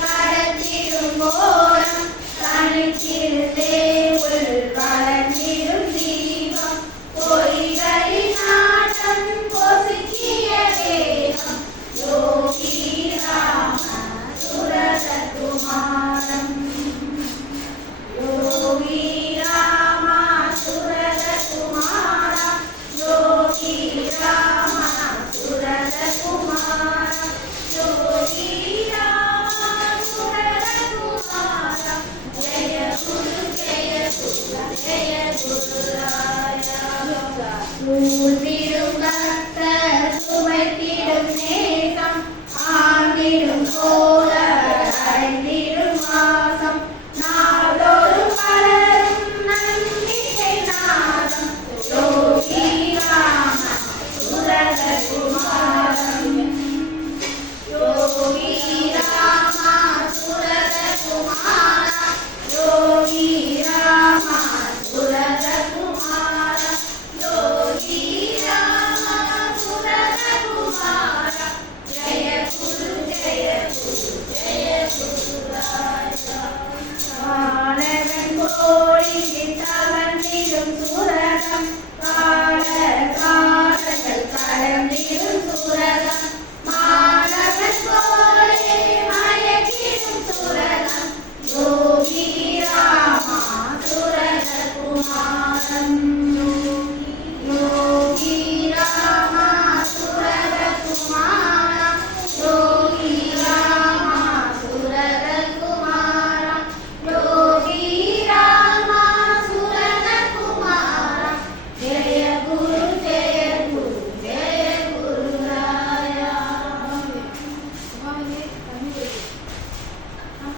പാടത്തിടുമ്പോഴും കാണിച്ചിരുന്നേ muito